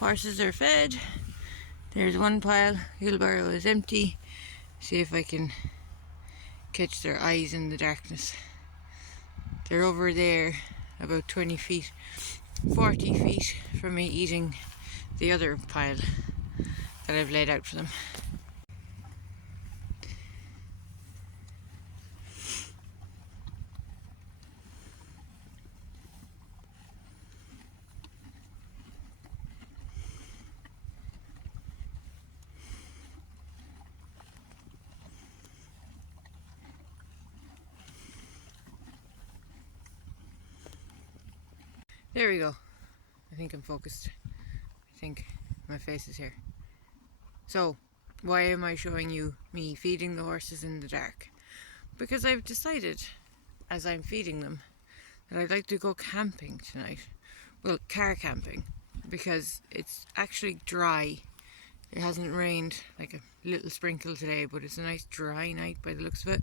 horses are fed. There's one pile, wheelbarrow is empty. See if I can catch their eyes in the darkness. They're over there about 20 feet, 40 feet from me eating the other pile that I've laid out for them. There we go. I think I'm focused. I think my face is here. So, why am I showing you me feeding the horses in the dark? Because I've decided, as I'm feeding them, that I'd like to go camping tonight. Well, car camping, because it's actually dry. It hasn't rained, like a little sprinkle today, but it's a nice dry night by the looks of it.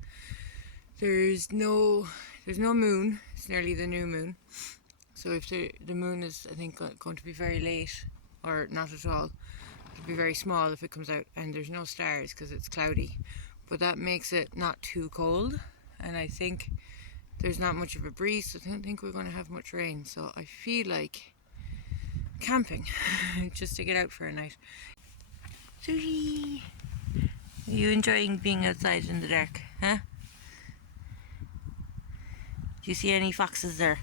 There's no moon. It's nearly the new moon. So if the moon is, I think, going to be very late, or not at all, it'll be very small if it comes out, and there's no stars because it's cloudy. But that makes it not too cold, and I think there's not much of a breeze, so I don't think we're going to have much rain. So I feel like camping, just to get out for a night. Sushi! Are you enjoying being outside in the dark, huh? Do you see any foxes there?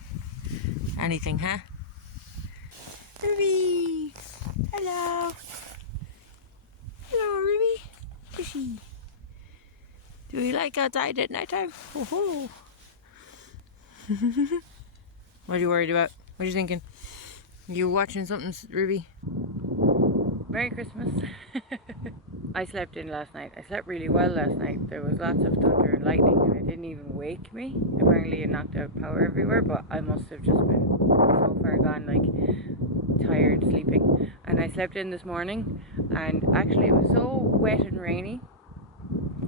Anything, huh? Ruby! Hello! Hello, Ruby! Sushi! Do you like outside at night time? Oh-ho! What are you worried about? What are you thinking? You watching something, Ruby? Merry Christmas! I slept in last night. I slept really well last night. There was lots of thunder and lightning and it didn't even wake me. Apparently it knocked out power everywhere, but I must have just been so far gone, like tired sleeping. And I slept in this morning and actually it was so wet and rainy.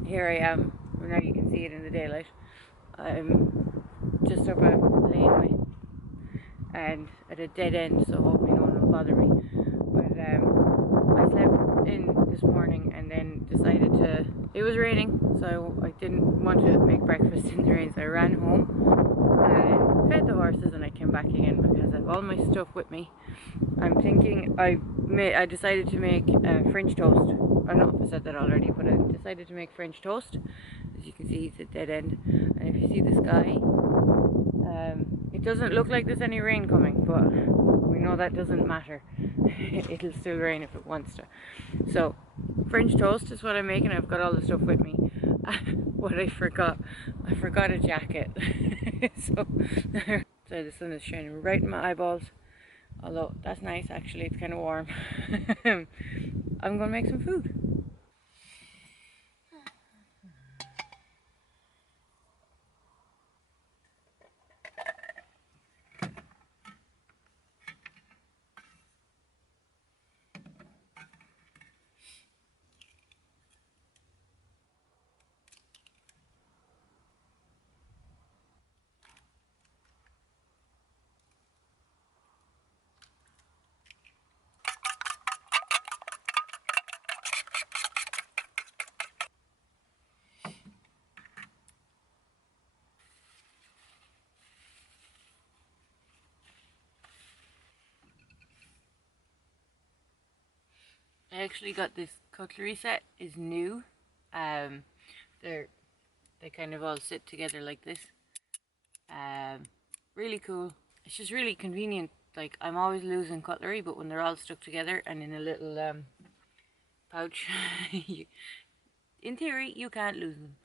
Here I am. Now you can see it in the daylight. I'm just up a laneway and at a dead end, so hopefully no one will bother me. But I slept in this morning and then decided to, it was raining, so I didn't want to make breakfast in the rain, so I ran home and fed the horses and I came back again because I have all my stuff with me. I'm thinking, I decided to make French toast. I don't know if I said that already, but I decided to make French toast. As you can see, it's a dead end, and if you see the sky, it doesn't look like there's any rain coming, but we know that doesn't matter. It'll still rain if it wants to. So French toast is what I'm making. I've got all the stuff with me. What I forgot a jacket. So the sun is shining right in my eyeballs, although that's nice actually. It's kind of warm. I'm gonna make some food. I actually got this cutlery set, is new. They kind of all sit together like this. Really cool. It's just really convenient. Like, I'm always losing cutlery, but when they're all stuck together and in a little pouch, in theory you can't lose them.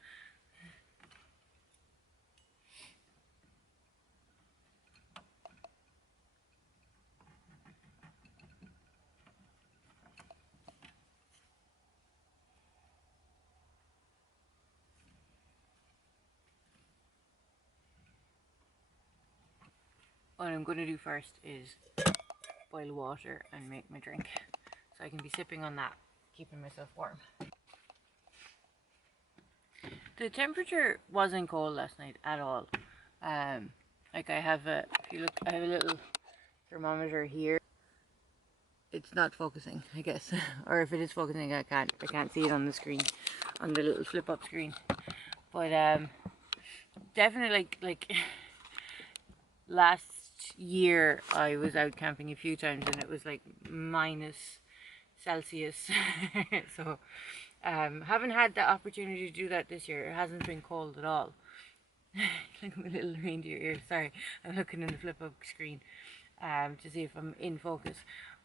What I'm going to do first is boil water and make my drink, so I can be sipping on that, keeping myself warm. The temperature wasn't cold last night at all. Like, if you look, I have a little thermometer here. it's not focusing, I guess. Or if it is focusing, I can't see it on the screen, on the little flip up screen. But definitely like last year I was out camping a few times and it was like -Celsius. So haven't had the opportunity to do that this year. It hasn't been cold at all. Look at my little reindeer ear. Sorry, I'm looking in the flip up screen to see if I'm in focus.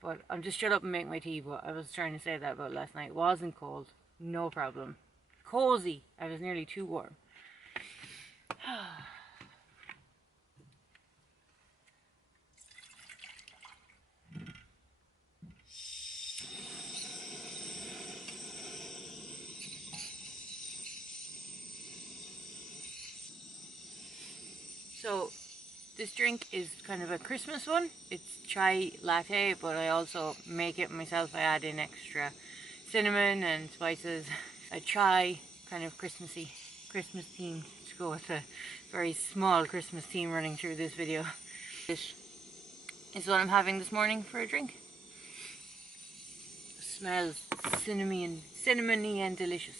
But I'm just shut up and make my tea. But I was trying to say that about last night. It wasn't cold, no problem. Cozy. I was nearly too warm. So this drink is kind of a Christmas one. It's chai latte, but I also make it myself. I add in extra cinnamon and spices. A chai, kind of Christmassy, Christmas theme to go with a very small Christmas theme running through this video. This is what I'm having this morning for a drink. It smells cinnamony and delicious.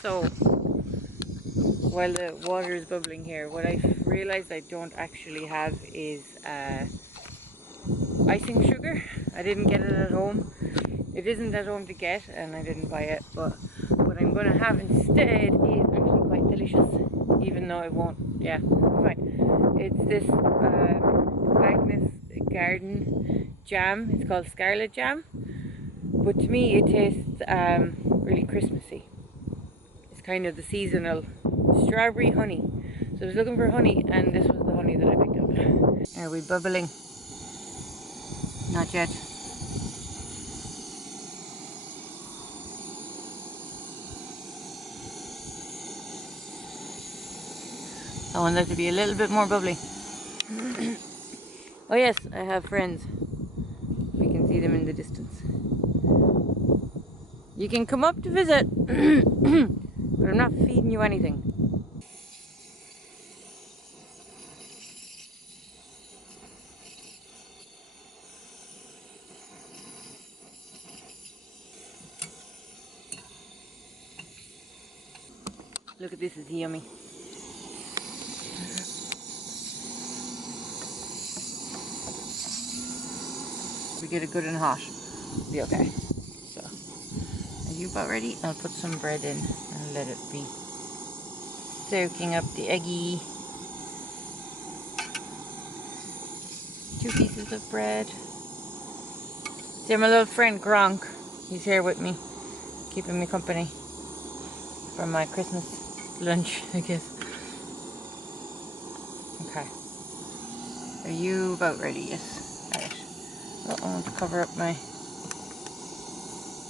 So, while the water is bubbling here, what I've realised I don't actually have is icing sugar. I didn't get it at home. It isn't at home to get, and I didn't buy it, but what I'm going to have instead is actually quite delicious, even though it won't, yeah, fine. It's this Agnes Garden jam. It's called Scarlet Jam, but to me it tastes really Christmassy. It's kind of the seasonal strawberry honey. So I was looking for honey, and this was the honey that I picked up. Are we bubbling? Not yet. I want that to be a little bit more bubbly. Oh yes, I have friends. We can see them in the distance. You can come up to visit, but I'm not feeding you anything. Look at this, it's yummy. We get it good and hot. Be okay. So, are you about ready? I'll put some bread in and let it be soaking up the eggy. 2 pieces of bread. See, my little friend Gronk. He's here with me, keeping me company for my Christmas lunch, I guess. Okay. Are you about ready? Yes. Alright. Well, I want to cover up my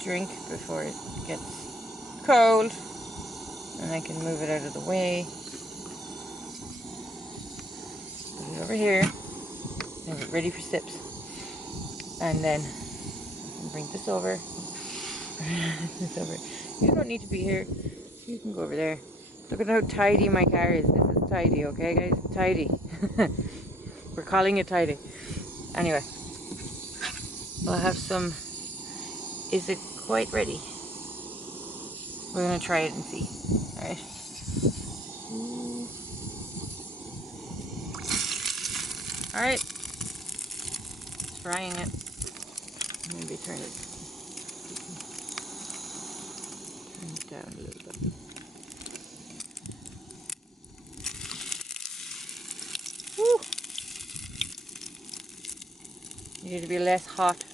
drink before it gets cold, and I can move it out of the way. Put it over here. Have it ready for sips. And then I can bring this over. This over. You don't need to be here. You can go over there. Look at how tidy my car is. This is tidy, okay guys? Tidy. We're calling it tidy. Anyway. We'll have some. Is it quite ready? We're gonna try it and see. Alright. Alright. Frying it. Maybe turn it down a little bit. Woo! Need it to be less hot.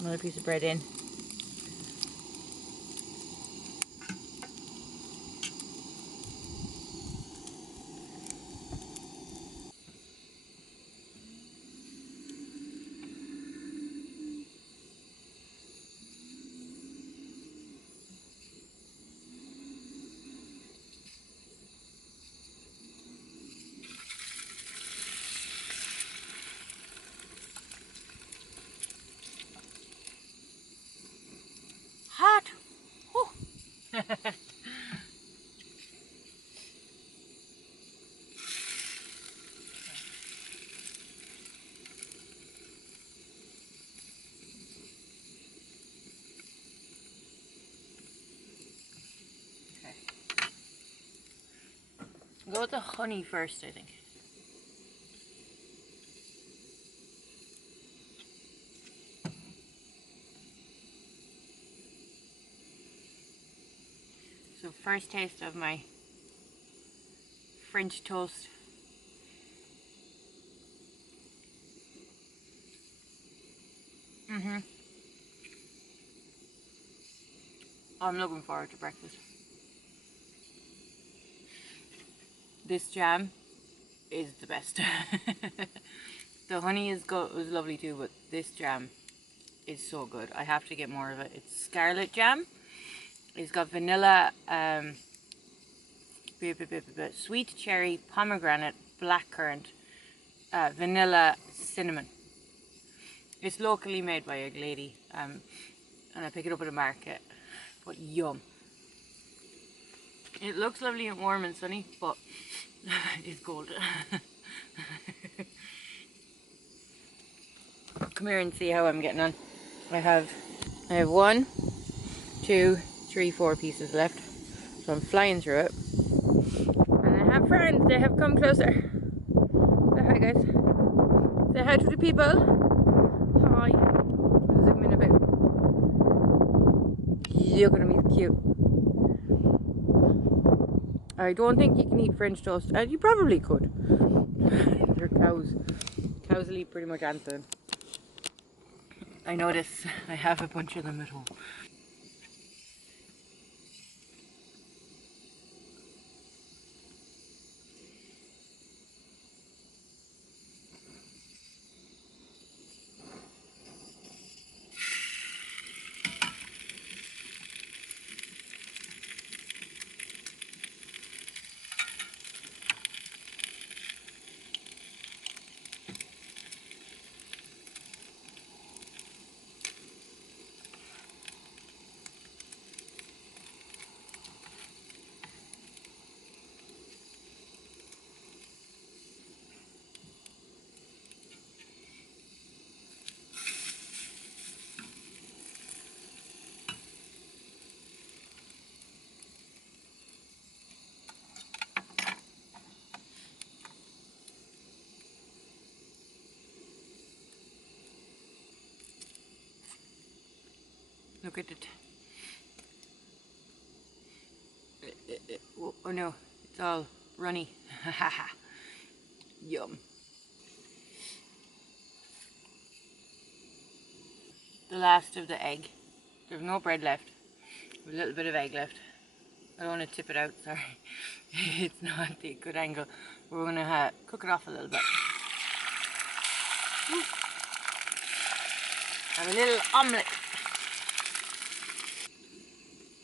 Another piece of bread in. Go with the honey first, I think. So first taste of my French toast. I'm looking forward to breakfast. This jam is the best. The honey was lovely too, but this jam is so good. I have to get more of it. It's scarlet jam. It's got vanilla, sweet cherry, pomegranate, blackcurrant, vanilla, cinnamon. It's locally made by a lady, and I pick it up at a market. But yum. It looks lovely and warm and sunny, but it's cold. Come here and see how I'm getting on. I have 1, 2, 3, 4 pieces left. So I'm flying through it. And I have friends, they have come closer. Say hi, guys. Say hi to the people. Hi. Zoom in a bit. Look at him, he's cute. I don't think you can eat French toast. You probably could. They're cows. Cows will eat pretty much anything. I notice I have a bunch of them at home. Look at it. Oh no, it's all runny. Yum. The last of the egg. There's no bread left. A little bit of egg left. I don't want to tip it out, sorry. It's not a good angle. We're going to cook it off a little bit. Have a little omelette.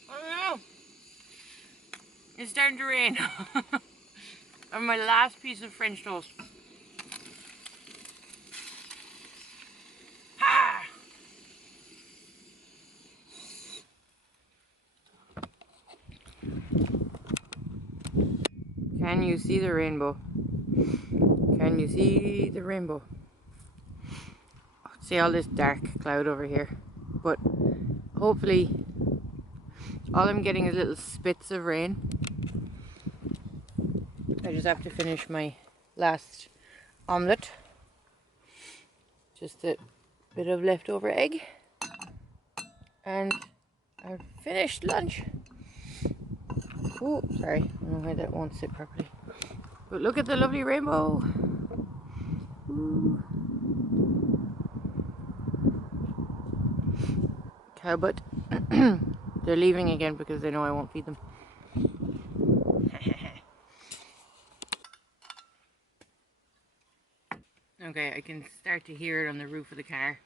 Oh no! It's starting to rain. And my last piece of French toast. Ha! Can you see the rainbow? Can you see the rainbow? See all this dark cloud over here, but hopefully all I'm getting is little spits of rain. I just have to finish my last omelette. Just a bit of leftover egg and I've finished lunch. Oh, sorry, I don't know why that won't sit properly. But look at the lovely rainbow. Ooh. Cow butt. They're leaving again because they know I won't feed them. Okay, I can start to hear it on the roof of the car.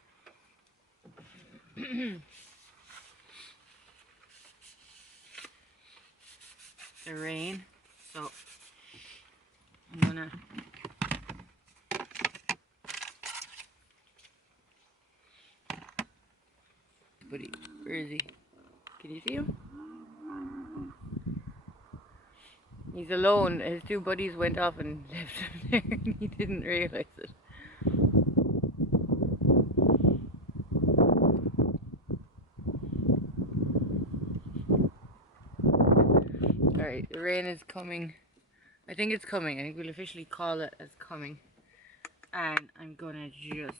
The rain, so I'm gonna where is he? Can you see him? He's alone. His two buddies went off and left him there and he didn't realise it. Alright, the rain is coming. I think it's coming. I think we'll officially call it as coming. And I'm gonna just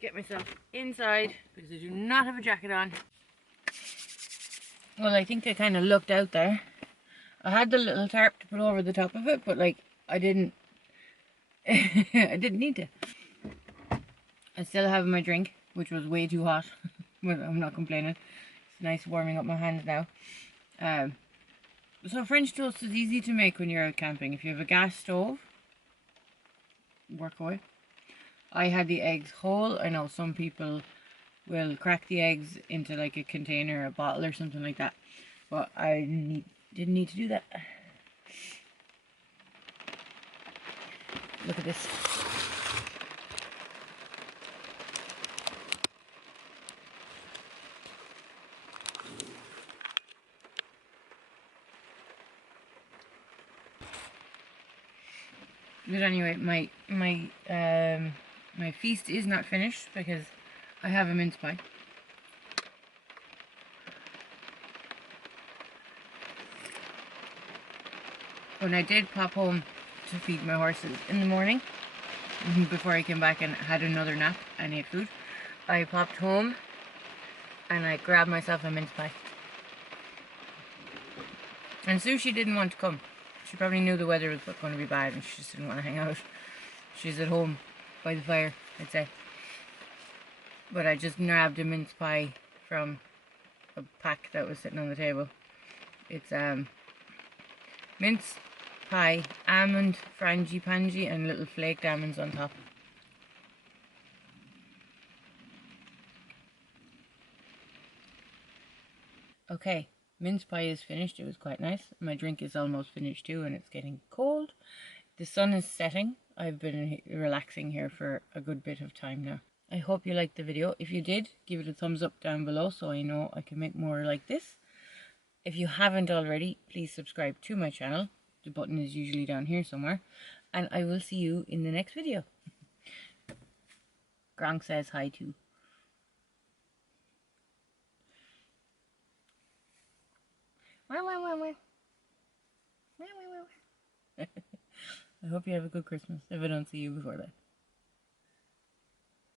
get myself inside because I do not have a jacket on. Well, I think I kind of looked out there. I had the little tarp to put over the top of it, but like I didn't I didn't need to. I still have my drink, which was way too hot, but I'm not complaining. It's nice warming up my hands now. So French toast is easy to make when you're out camping. If you have a gas stove, work away. I had the eggs whole. I know some people will crack the eggs into like a container, a bottle or something like that, but I didn't need to do that. Look at this. But anyway, my feast is not finished because I have a mince pie. When I did pop home to feed my horses in the morning, before I came back and had another nap and ate food, I popped home and I grabbed myself a mince pie. And Sushi didn't want to come. She probably knew the weather was going to be bad and she just didn't want to hang out. She's at home by the fire, I'd say. But I just grabbed a mince pie from a pack that was sitting on the table. It's mince pie, almond, frangipani, and little flaked almonds on top. Okay, mince pie is finished. It was quite nice. My drink is almost finished too, and it's getting cold. The sun is setting. I've been relaxing here for a good bit of time now. I hope you liked the video. If you did, give it a thumbs up down below so I know I can make more like this. If you haven't already, please subscribe to my channel. The button is usually down here somewhere. And I will see you in the next video. Gronk says hi too. I hope you have a good Christmas if I don't see you before that.